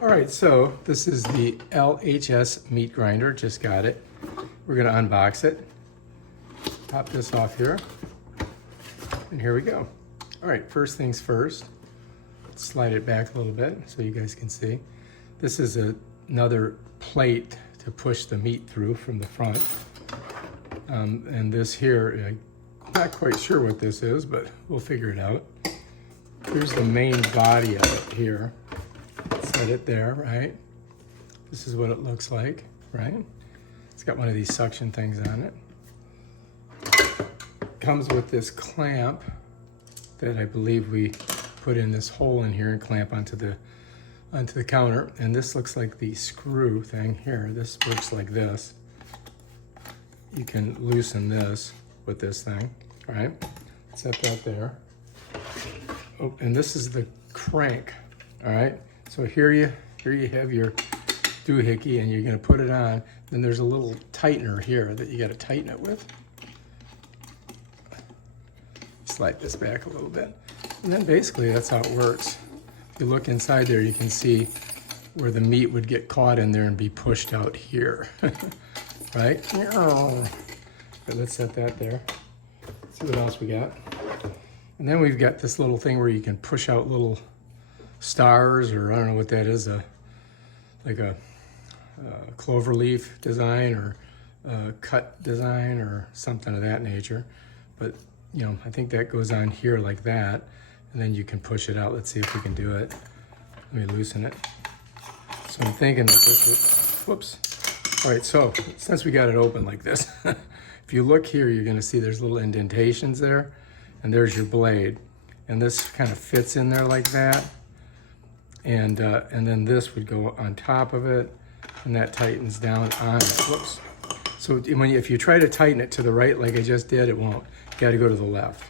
All right, so this is the LHS meat grinder, just got it. We're gonna unbox it. Pop this off here, and here we go. All right, first things first, slide it back a little bit so you guys can see. This is another plate to push the meat through from the front. And this here, I'm not quite sure what this is, but we'll figure it out. Here's the main body of it here. Set it there, right? This is what it looks like, right? It's got one of these suction things on it. Comes with this clamp that I believe we put in this hole in here and clamp onto the counter. And this looks like the screw thing here. This works like this. You can loosen this with this thing, all right? Set that there. Oh, and this is the crank, all right? So here you have your doohickey, and you're gonna put it on. Then there's a little tightener here that you gotta tighten it with. Slide this back a little bit. And then basically that's how it works. If you look inside there, you can see where the meat would get caught in there and be pushed out here, right? But let's set that there. Let's see what else we got. And then we've got this little thing where you can push out little stars, or I don't know what that is, like a clover leaf design or a cut design or something of that nature. But you know, I think that goes on here like that, and then you can push it out. Let's see if we can do it. Let me loosen it. So I'm thinking that this would, whoops. All right, so since we got it open like this, if you look here, you're gonna see there's little indentations there, and there's your blade. And this kind of fits in there like that. And then this would go on top of it, and that tightens down on it. Whoops. So if you try to tighten it to the right like I just did, it won't. You gotta go to the left,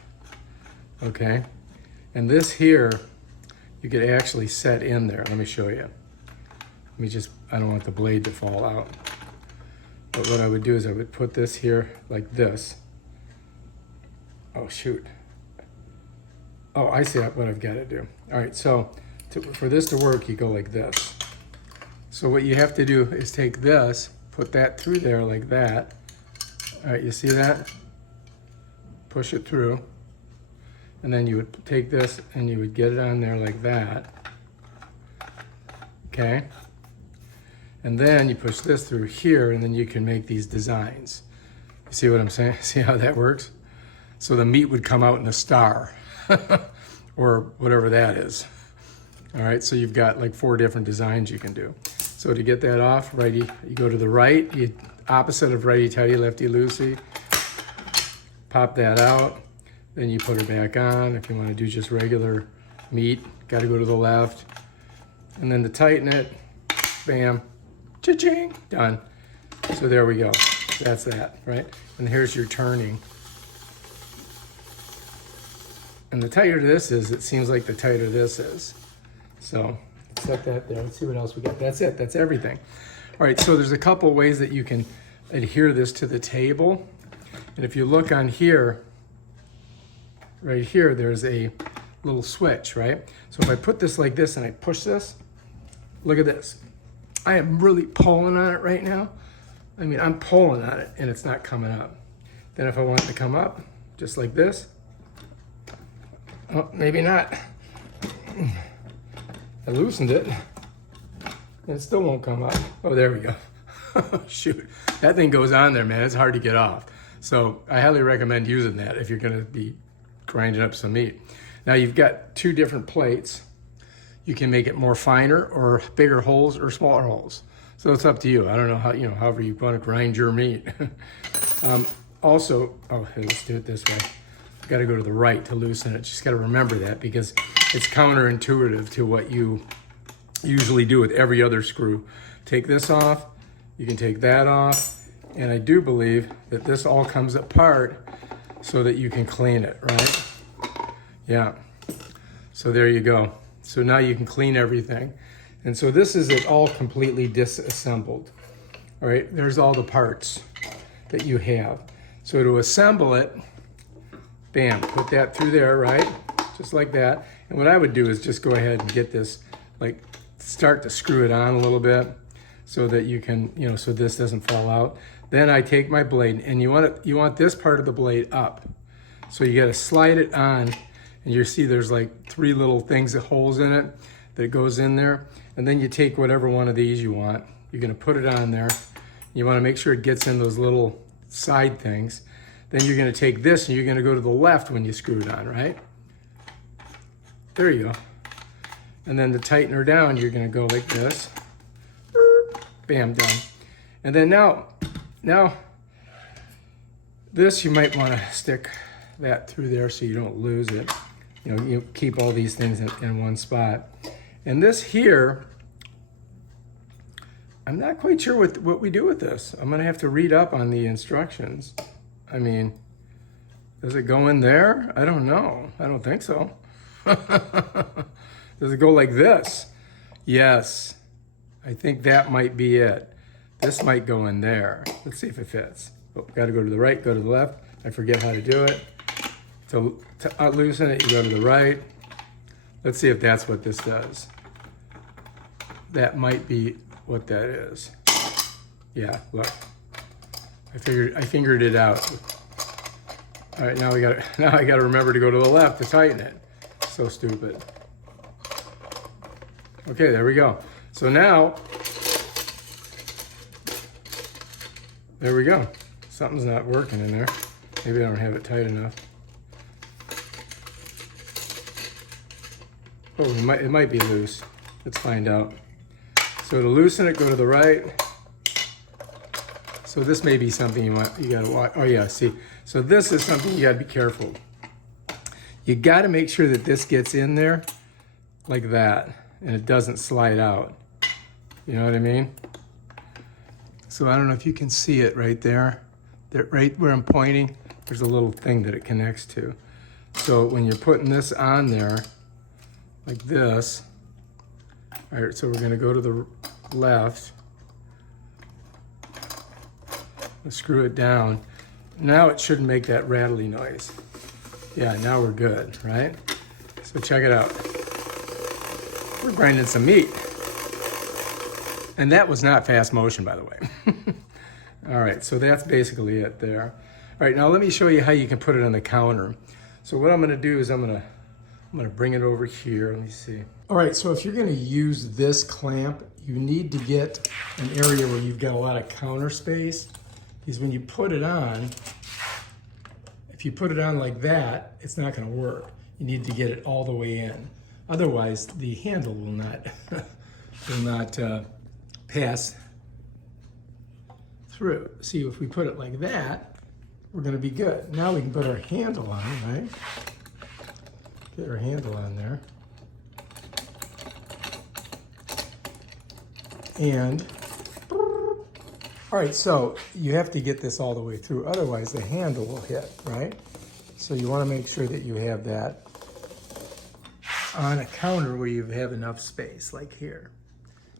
okay? And this here, you could actually set in there. Let me show you. I don't want the blade to fall out. But what I would do is I would put this here like this. Oh, shoot. Oh, I see what I've got to do. All right, so for this to work, you go like this. So what you have to do is take this, put that through there like that. All right, you see that? Push it through. And then you would take this and you would get it on there like that. Okay? And then you push this through here, and then you can make these designs. You see what I'm saying? See how that works? So the meat would come out in a star or whatever that is. All right, so you've got like 4 different designs you can do. So to get that off, righty, you go to the right, opposite of righty-tighty, lefty-loosey. Pop that out, then you put it back on. If you want to do just regular meat, got to go to the left. And then to tighten it, bam, cha-ching, done. So there we go. That's that, right? And here's your turning. And the tighter this is, it seems like the tighter this is. So set that there. Let's see what else we got. That's it. That's everything. All right, so there's a couple ways that you can adhere this to the table. And if you look on here, right here, there's a little switch, right? So if I put this like this and I push this, look at this. I am really pulling on it right now. I mean, I'm pulling on it and it's not coming up. Then if I want it to come up, just like this, oh, maybe not. I loosened it and it still won't come up. Oh, there we go. Shoot, that thing goes on there, man. It's hard to get off. So I highly recommend using that if you're gonna be grinding up some meat. Now you've got 2 different plates. You can make it more finer or bigger holes or smaller holes. So it's up to you. I don't know how, however you want to grind your meat. Also, oh, let's do it this way. Got to go to the right to loosen it. Just got to remember that because it's counterintuitive to what you usually do with every other screw. Take this off, you can take that off, and I do believe that this all comes apart so that you can clean it, right? Yeah, so there you go. So now you can clean everything. And so this is it all completely disassembled. All right, there's all the parts that you have. So to assemble it, bam, put that through there, right? Just like that. And what I would do is just go ahead and get this like start to screw it on a little bit so that you can, you know, so this doesn't fall out. Then I take my blade, and you want this part of the blade up. So you got to slide it on, and you see there's like 3 little things that holes in it that goes in there. And then you take whatever one of these you want. You're going to put it on there. You want to make sure it gets in those little side things. Then you're going to take this and you're going to go to the left when you screw it on, right? There you go. And then to tighten her down, you're going to go like this. Bam, done. And then now this you might want to stick that through there so you don't lose it. You know, you keep all these things in one spot. And this here, I'm not quite sure what we do with this. I'm gonna have to read up on the instructions. I mean, does it go in there? I don't know. I don't think so. Does it go like this? Yes. I think that might be it. This might go in there. Let's see if it fits. Oh, gotta go to the right, go to the left. I forget how to do it. To loosen it, you go to the right. Let's see if that's what this does. That might be what that is. Yeah, look. I fingered it out. All right, now I gotta remember to go to the left to tighten it. So stupid. Okay, there we go. So now, there we go. Something's not working in there. Maybe I don't have it tight enough. Oh, it might be loose. Let's find out. So to loosen it, go to the right. So this may be something you gotta watch. Oh yeah, see. So this is something you gotta be careful. You gotta make sure that this gets in there like that and it doesn't slide out. You know what I mean? So I don't know if you can see it right there. Right where I'm pointing, there's a little thing that it connects to. So when you're putting this on there, like this, all right, so we're gonna go to the left, let's screw it down. Now it shouldn't make that rattly noise. Yeah, now we're good, right? So check it out. We're grinding some meat. And that was not fast motion, by the way. All right, so that's basically it there. All right, now let me show you how you can put it on the counter. So what I'm gonna do is I'm gonna bring it over here. Let me see. All right, so if you're gonna use this clamp, you need to get an area where you've got a lot of counter space, because when you put it on, if you put it on like that, it's not gonna work. You need to get it all the way in. Otherwise, the handle will not pass through. See, if we put it like that, we're gonna be good. Now we can put our handle on, right? Get our handle on there. And, all right, so you have to get this all the way through, otherwise the handle will hit, right? So you wanna make sure that you have that on a counter where you have enough space, like here.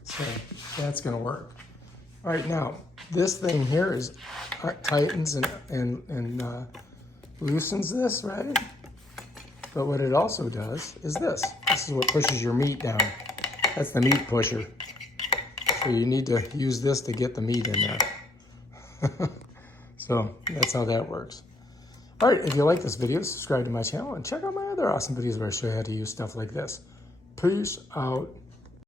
So that's gonna work. All right, now, this thing here is tightens and loosens this, right? But what it also does is this. This is what pushes your meat down. That's the meat pusher. So you need to use this to get the meat in there. So that's how that works. All right, if you like this video, subscribe to my channel and check out my other awesome videos where I show you how to use stuff like this. Peace out.